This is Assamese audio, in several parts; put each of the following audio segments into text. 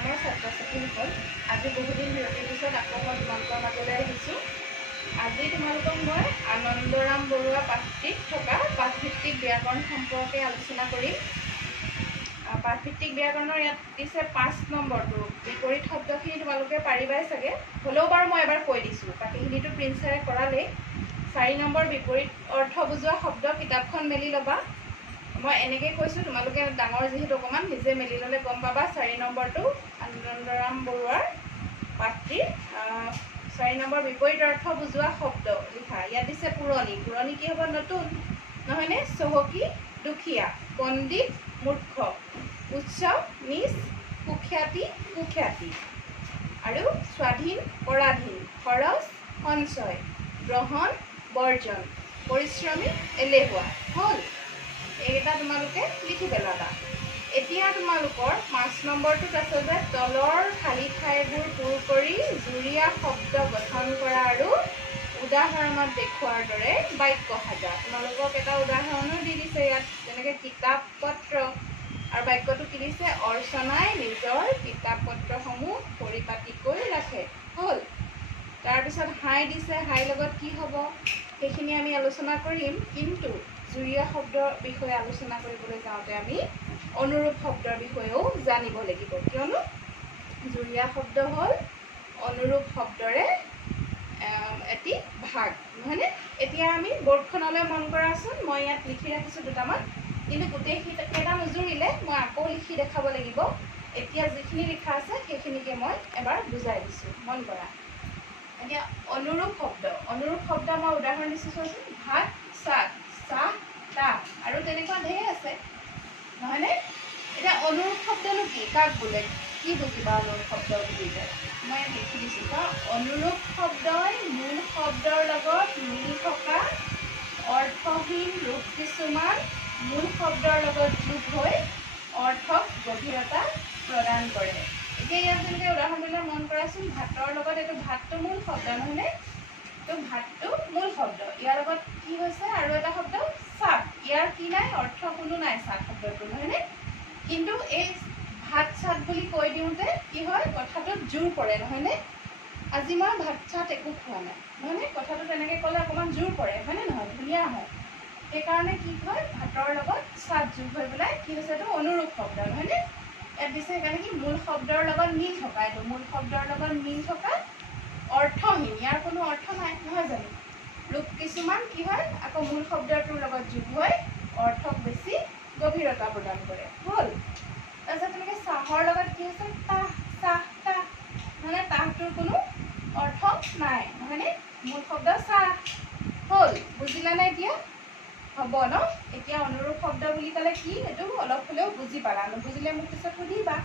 নামৰ ছাত্ৰ ছাত্ৰীসকল, আজি বহুদিন বিৰতিৰ পিছত আকৌ মই তোমালোকৰ মাজলৈ আহিছোঁ। আজি তোমালোকক মই আনন্দৰাম বৰুৱা পাঠভিত্তিত থকা পাঠভিত্তিক ব্যাকৰণ সম্পৰ্কে আলোচনা কৰিম। পাঠভিত্তিক ব্যাকৰণৰ ইয়াত দিছে 5 নম্বৰটো। বিপৰীত শব্দখিনি তোমালোকে পাৰিবাই চাগে, হ'লেও বাৰু মই এবাৰ কৈ দিছোঁ। বাকীখিনিতো প্ৰিন্সাৰে কৰালেই। 4 নম্বৰ বিপৰীত অৰ্থ বুজোৱা শব্দ, কিতাপখন মেলি ল'বা। মই এনেকৈ কৈছোঁ, তোমালোকে ডাঙৰ যিহেতু অকণমান নিজে মেলি ল'লে গম পাবা। 4 নম্বৰটো আনন্দৰাম বৰুৱাৰ পাঠটিৰ 4 নম্বৰ বিপৰীত অৰ্থ বুজোৱা শব্দ লিখা। ইয়াত দিছে পুৰণি। পুৰণি কি হ'ব? নতুন, নহয়নে? চহকী, দুখীয়া, পণ্ডিত, মূৰ্খ, উচ্চ, নিচ, কুখ্যাতি, কুখ্যাতি। আৰু স্বাধীন, পৰাধীন, খৰচ, সঞ্চয়, গ্ৰহণ, বৰ্জন, পৰিশ্ৰমী, এলেহুৱা। হ'ল, এইকেইটা তোমালোকে লিখি পেলাবা। এতিয়া তোমালোকৰ 5 নম্বৰটোত আছে যে তলৰ খালী ঠাইবোৰ পূৰ কৰি জুৰীয়া শব্দ গঠন কৰা আৰু উদাহৰণত দেখুওৱাৰ দৰে বাক্য সাজা। তোমালোকক এটা উদাহৰণো দি দিছে ইয়াত, যেনেকৈ কিতাপ পত্ৰ, আৰু বাক্যটো কি দিছে? অৰ্চনাই নিজৰ কিতাপ পত্ৰসমূহ পৰিপাটিকৈ ৰাখে। হ'ল, তাৰপিছত হাই দিছে। হাই লগত কি হ'ব সেইখিনি আমি আলোচনা কৰিম, কিন্তু জুৰীয়া শব্দৰ বিষয়ে আলোচনা কৰিবলৈ যাওঁতে আমি অনুৰূপ শব্দৰ বিষয়েও জানিব লাগিব, কিয়নো জুৰীয়া শব্দ হ'ল অনুৰূপ শব্দৰে এটি ভাগ, নহয়নে? এতিয়া আমি বৰ্ডখনলৈ মন কৰাচোন। মই ইয়াত লিখি ৰাখিছোঁ দুটামান, কিন্তু গোটেইকেইটা নুজুৰিলে মই আকৌ লিখি দেখাব লাগিব। এতিয়া যিখিনি লিখা আছে সেইখিনিকে মই এবাৰ বুজাই দিছোঁ, মন কৰা। এতিয়া অনুৰূপ শব্দ। অনুৰূপ শব্দ মই উদাহৰণ দিছোঁ, চোৱাচোন। ভাত, চাহ, চাহ, তাহ, আৰু তেনেকুৱা ঢেৰ আছে, নহয়নে? এতিয়া অনুৰূপ শব্দনো কি? কাক বোলে? কি বুজিবা অনুৰূপ শব্দ বুলিলে? মই ইয়াত লিখি দিছোঁ। অনুৰূপ শব্দই মূল শব্দৰ লগত মিল থকা অৰ্থহীন ৰূপ কিছুমান মূল শব্দৰ লগত যোগ হৈ অৰ্থক গভীৰতা প্ৰদান কৰে। এতিয়া ইয়াত যেনেকৈ উদাহৰণবিলাক মন কৰাচোন। ভাতৰ লগত, এইটো ভাতটো মূল শব্দ, নহয়নে? তো ভাতটো মূল শব্দ, ইয়াৰ লগত কি হৈছে আৰু এটা শব্দ চাট। ইয়াৰ কি নাই? অৰ্থ কোনো নাই চাট শব্দটো, নহয়নে? কিন্তু এই ভাত চাট বুলি কৈ দিওঁতে কি হয়? কথাটোত জোৰ পৰে, নহয়নে? আজি মই ভাত চাট একো খোৱা নাই, নহয়নে? কথাটো তেনেকৈ ক'লে অকণমান জোৰ পৰে, হয়নে নহয়? ধুনীয়া হয়। সেইকাৰণে কি হয়? ভাতৰ লগত চাট যোগ হৈ পেলাই কি হৈছে? এইটো অনুৰূপ শব্দ, নহয়নে? ইয়াত দিছে সেইকাৰণে কি? মূল শব্দৰ লগত মিল থকা। এইটো মূল শব্দৰ লগত মিল থকা অৰ্থহীন, ইয়াৰ কোনো অৰ্থ নাই, নহয় জানো? ৰূপ কিছুমান কি হয়? আকৌ মূল শব্দটোৰ লগত যোগ হৈ অৰ্থক বেছি গভীৰতা প্ৰদান কৰে। হ'ল, তাৰপিছত তেনেকৈ চাহৰ লগত কি হৈছে? তাহ, চাহ, তাহ, মানে তাহটোৰ কোনো অৰ্থ নাই, নহয়নে? মূল শব্দ চাহ। হ'ল, বুজিলানে এতিয়া? হ'ব ন? এতিয়া অনুৰূপ শব্দ বুলি ক'লে কি? এইটো অলপ হ'লেও বুজি পালা। নুবুজিলে মোক পিছত সুধিবা।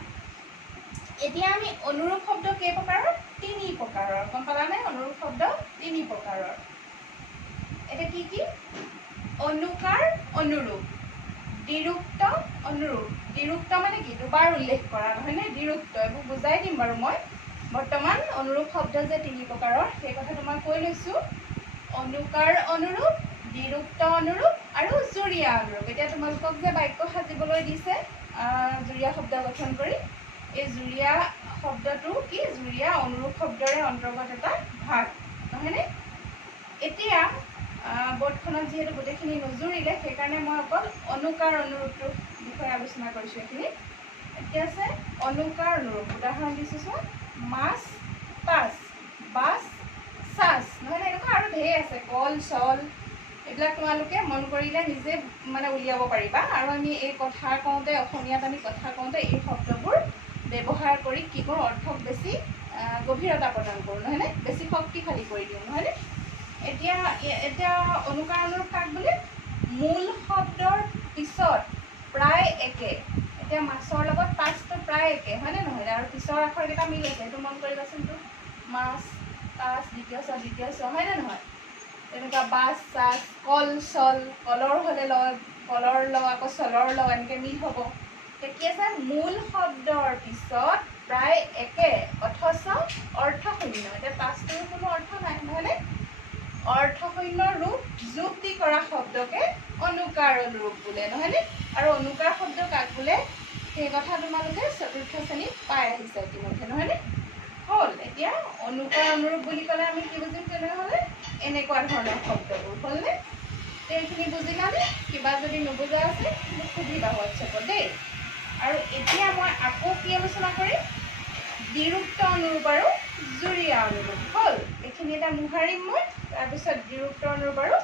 এতিয়া আমি অনুৰূপ শব্দ কেই প্ৰকাৰৰ? 3 প্ৰকাৰৰ। গম পালানে? অনুৰূপ শব্দ 3 প্ৰকাৰৰ। এতিয়া কি কি? অনুকাৰ অনুৰূপ, দ্বিৰূক্ত অনুৰূপ। দ্বিৰূক্ত মানে কি? দুবাৰ উল্লেখ কৰা, নহয়নে? দ্বিৰূক্ত, এইবোৰ বুজাই দিম বাৰু মই। বৰ্তমান অনুৰূপ শব্দ যে 3 প্ৰকাৰৰ সেই কথাটো মই কৈ লৈছোঁ। অনুকাৰ অনুৰূপ, দ্বিৰূক্ত অনুৰূপ আৰু জুৰীয়া অনুৰূপ। এতিয়া তোমালোকক যে বাক্য সাজিবলৈ দিছে জুৰীয়া শব্দ গঠন কৰি, এই জুৰীয়া শব্দটো কি? জুৰীয়া অনুৰূপ শব্দৰে অন্তৰ্গত এটা ভাগ, নহয়নে? এতিয়া বৰ্ডখনত যিহেতু গোটেইখিনি নুজুৰিলে, সেইকাৰণে মই অকল অনুকাৰ অনুৰূপটোৰ বিষয়ে আলোচনা কৰিছোঁ এইখিনি। এতিয়া আছে অনুকাৰ অনুৰূপ। উদাহৰণ দিছোঁ চোৱা। মাছ, তাছ, বাছ, চাছ, নহয়নে? এনেকুৱা আৰু ঢেৰ আছে। কল, চল, এইবিলাক তোমালোকে মন কৰিলে নিজে মানে উলিয়াব পাৰিবা। আৰু আমি এই কথা কওঁতে, অসমীয়াত আমি কথা কওঁতে এই শব্দবোৰ ব্যৱহাৰ কৰি কি কৰোঁ? অৰ্থক বেছি গভীৰতা প্ৰদান কৰোঁ, নহয়নে? বেছি শক্তিশালী কৰি দিওঁ, নহয়নে? এতিয়া অনুকাৰ অনুৰূপ কাক বোলে? মূল শব্দৰ পিছত প্ৰায় একে। এতিয়া মাছৰ লগত তাছটো প্ৰায় একে, হয়নে নহয়? আৰু পিছৰ আখৰকেইটা মিল আছে, সেইটো মন কৰিবাচোন। মাছ, তাছ, দ্বিতীয় চ, দ্বিতীয় চ, হয়নে নহয়? তেনেকুৱা বাছ, চাছ, কল, চল, কলৰ হ'লে ল, কলৰ ল, আকৌ চলৰ ল, এনেকৈ মিল হ'ব। কি আছে? মূল শব্দৰ পিছত প্ৰায় একে অথচ অৰ্থশূন্য। এতিয়া তাছটোৰ কোনো অৰ্থ নাই, নহয়নে? অৰ্থশূন্য ৰূপ যোগ দি কৰা শব্দকে অনুকাৰ অনুৰূপ বোলে, নহয়নে? আৰু অনুকাৰ শব্দ কাক বোলে সেই কথা তোমালোকে চতুৰ্থ শ্ৰেণীত পাই আহিছে ইতিমধ্যে নহয়নে হ'ল এতিয়া অনুকাৰ অনুৰূপ বুলি ক'লে আমি কি বুজিম তেনেহ'লে এনেকুৱা ধৰণৰ শব্দবোৰ হ'লনে এইখিনি বুজিলানে কিবা যদি নুবুজা আছে মোক সুধিবা হোৱাটছএপত দেই আৰু এতিয়া মই আকৌ কি আলোচনা কৰিম দ্বিৰূক্ত অনুৰূপ আৰু জুৰীয়া অনুৰূপ হ'ল এইখিনি এটা মোহাৰিম মই তাৰপিছত দ্বিৰূক্ত অনুৰূপ আৰু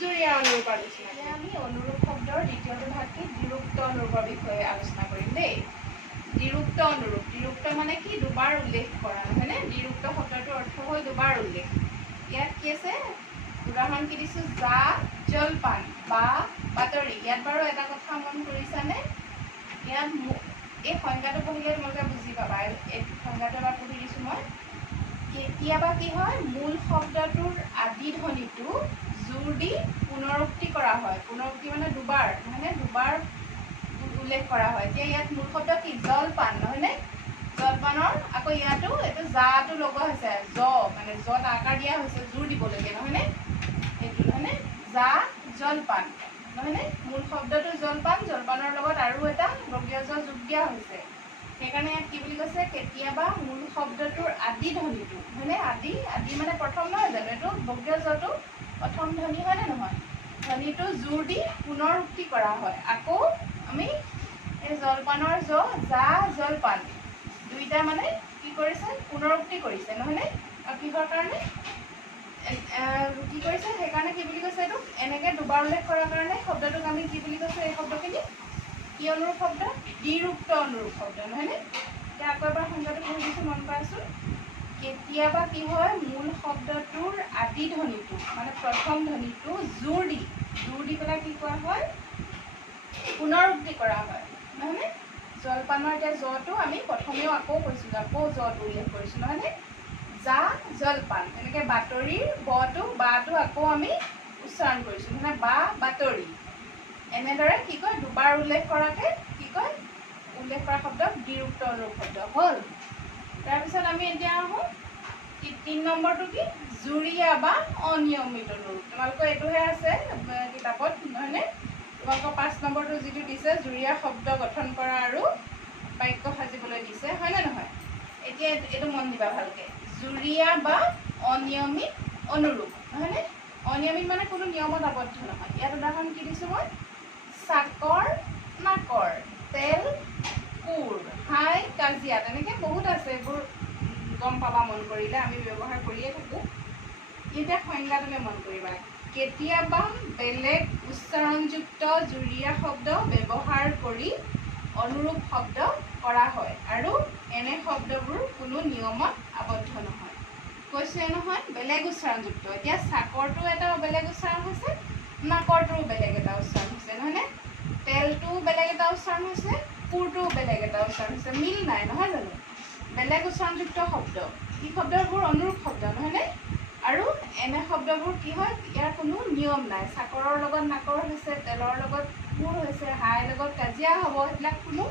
জুৰীয়া অনুৰূপ আলোচনা কৰিম আমি অনুৰূপ শব্দৰ দ্বিতীয়টো ভাগটি দ্বিৰূক্ত অনুৰূপৰ বিষয়ে আলোচনা কৰিম দেই দ্বিৰূক্ত অনুৰূপ দ্বিৰূক্ত মানে কি দুবাৰ উল্লেখ কৰা নহয়নে দ্বিৰূক্ত শব্দটোৰ অৰ্থ হ'ল দুবাৰ উল্লেখ ইয়াত কি আছে উদাহৰণ কি দিছোঁ জা জলপান বা বাতৰি ইয়াত বাৰু এটা কথা মন কৰিছানে ইয়াত এই সংজ্ঞাটো পঢ়িলে তোমালোকে বুজি পাবা এই সংজ্ঞাটো এবাৰ পঢ়ি দিছোঁ মই কেতিয়াবা কি হয় মূল শব্দটোৰ আদি ধ্বনিটো জোৰ দি পুনৰুক্তি কৰা হয় পুনৰুক্তি মানে দুবাৰ নহয়নে দুবাৰ উল্লেখ কৰা হয় এতিয়া ইয়াত মূল শব্দ কি জলপান নহয়নে জলপানৰ আকৌ ইয়াতো এইটো জাটো লগোৱা হৈছে জ মানে জত আকাৰ দিয়া হৈছে জোৰ দিবলগীয়া নহয়নে এইটো নহয়নে জা জলপান নহয়নে মূল শব্দটো জলপান জলপানৰ লগত আৰু এটা বৰ্গীয় জ যোগ দিয়া হৈছে সেইকাৰণে ইয়াত কি বুলি কৈছে কেতিয়াবা মূল শব্দটোৰ আদি ধ্বনিটো হয়নে আদি আদি মানে প্ৰথম নহয় জানো এইটো বৰ্গীয় জটো প্ৰথম ধ্বনি হয়নে নহয় ধ্বনিটো জোৰ দি পুনৰুক্তি কৰা হয় আকৌ আমি এই জলপানৰ জ জা জলপান দুইটা মানে কি কৰিছে পুনৰুক্তি কৰিছে নহয়নে আৰু কিহৰ কাৰণে কি কৰিছে সেইকাৰণে কি বুলি কৈছে এইটো এনেকৈ দুবাৰ উল্লেখ কৰাৰ কাৰণে শব্দটোক আমি কি বুলি কৈছোঁ এই শব্দখিনি কি অনুৰূপ শব্দ দ্বিৰূক্ত অনুৰূপ শব্দ নহয়নে এতিয়া আকৌ এবাৰ সংজ্ঞাটো পঢ়ি দিছোঁ মন কৰাচোন কেতিয়াবা কি হয় মূল শব্দটোৰ আদি ধ্বনিটো মানে প্ৰথম ধ্বনিটো জোৰ দি পেলাই কি কৰা হয় পুনৰুক্তি কৰা হয় নহয়নে জলপানৰ এতিয়া জটো আমি প্ৰথমেও আকৌ কৈছোঁ আকৌ জটো উল্লেখ কৰিছোঁ নহয়নে জা জলপান এনেকৈ বাতৰিৰ বাটো আকৌ আমি উচ্চাৰণ কৰিছোঁ মানে বা বাতৰি এনেদৰে কি কয় দুবাৰ উল্লেখ কৰাকৈ কি কয় উল্লেখ কৰা শব্দ দ্বিৰূক্ত অনুৰূপ শব্দ হ'ল তাৰপিছত আমি এতিয়া আহোঁ ৩ নম্বৰটো কি জুৰীয়া বা অনিয়মিত অনুৰূপ তোমালোকৰ এইটোহে আছে কিতাপত নহয়নে তোমালোকৰ ৫ নম্বৰটো যিটো দিছে জুৰীয়া শব্দ গঠন কৰা আৰু বাক্য সাজিবলৈ দিছে হয়নে নহয় এতিয়া এইটো মন দিবা ভালকৈ জুৰীয়া বা অনিয়মিত অনুৰূপ নহয়নে অনিয়মিত মানে কোনো নিয়মত আবদ্ধ নহয় ইয়াত উদাহৰণ কি দিছোঁ মই চাকৰ নাকৰ তেল কোৰ হাই কাজিয়া তেনেকৈ বহুত আছে এইবোৰ গম পাবা মন কৰিলে আমি ব্যৱহাৰ কৰিয়ে থাকোঁ এতিয়া সংজ্ঞাটোলৈ মন কৰিবা কেতিয়াবা বেলেগ উচ্চাৰণযুক্ত জুৰীয়া শব্দ ব্যৱহাৰ কৰি অনুৰূপ শব্দ কৰা হয় আৰু এনে শব্দবোৰ কোনো নিয়মত আবদ্ধ নহয় কৈছোঁৱে নহয় বেলেগ উচ্চাৰণযুক্ত এতিয়া চাকৰটো এটা বেলেগ উচ্চাৰণ হৈছে নাকৰটোও বেলেগ এটা উচ্চাৰণ হৈছে নহয়নে তেলটোও বেলেগ এটা উচ্চাৰণ হৈছে কোৰটোও বেলেগ এটা উচ্চাৰণ হৈছে মিল নাই নহয় জানো বেলেগ উচ্চাৰণযুক্ত শব্দ এই শব্দবোৰ অনুৰূপ শব্দ নহয়নে আৰু এনে শব্দবোৰ কি হয় ইয়াৰ কোনো নিয়ম নাই চাকৰৰ লগত নাকৰ হৈছে তেলৰ লগত কোৰ হৈছে হাইৰ লগত কাজিয়া হ'ব এইবিলাক কোনো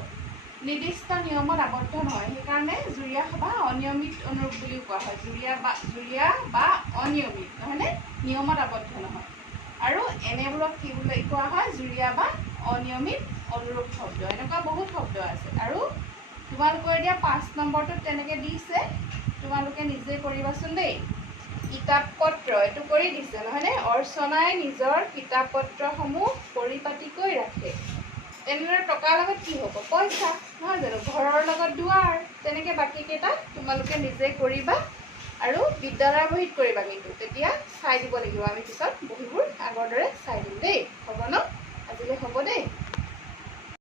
নিৰ্দিষ্ট নিয়মত আবদ্ধ নহয় সেইকাৰণে জুৰীয়া বা অনিয়মিত অনুৰূপ বুলিও কোৱা হয় জুৰীয়া বা অনিয়মিত নহয়নে নিয়মত আবদ্ধ নহয় আৰু এনেবোৰক কি বুলি কোৱা হয় জুৰীয়া বা অনিয়মিত অনুৰূপ শব্দ এনেকুৱা বহুত শব্দ আছে আৰু তোমালোকৰ এতিয়া ৫ নম্বৰটোত তেনেকৈ দিছে তোমালোকে নিজে কৰিবাচোন দেই কিতাপ পত্ৰ এইটো কৰি দিছে নহয়নে অৰ্চনাই নিজৰ কিতাপ পত্ৰসমূহ পৰিপাটিকৈ ৰাখে তেনেদৰে টকাৰ লগত কি হ'ব পইচা নহয় জানো ঘৰৰ লগত দুৱাৰ তেনেকৈ বাকীকেইটা তোমালোকে নিজে কৰিবা আৰু বিদ্যালয়ৰ বহীত কৰিবা কিন্তু তেতিয়া চাই দিব লাগিব আমি পিছত বহীবোৰ আগৰ দৰে চাই দিম দেই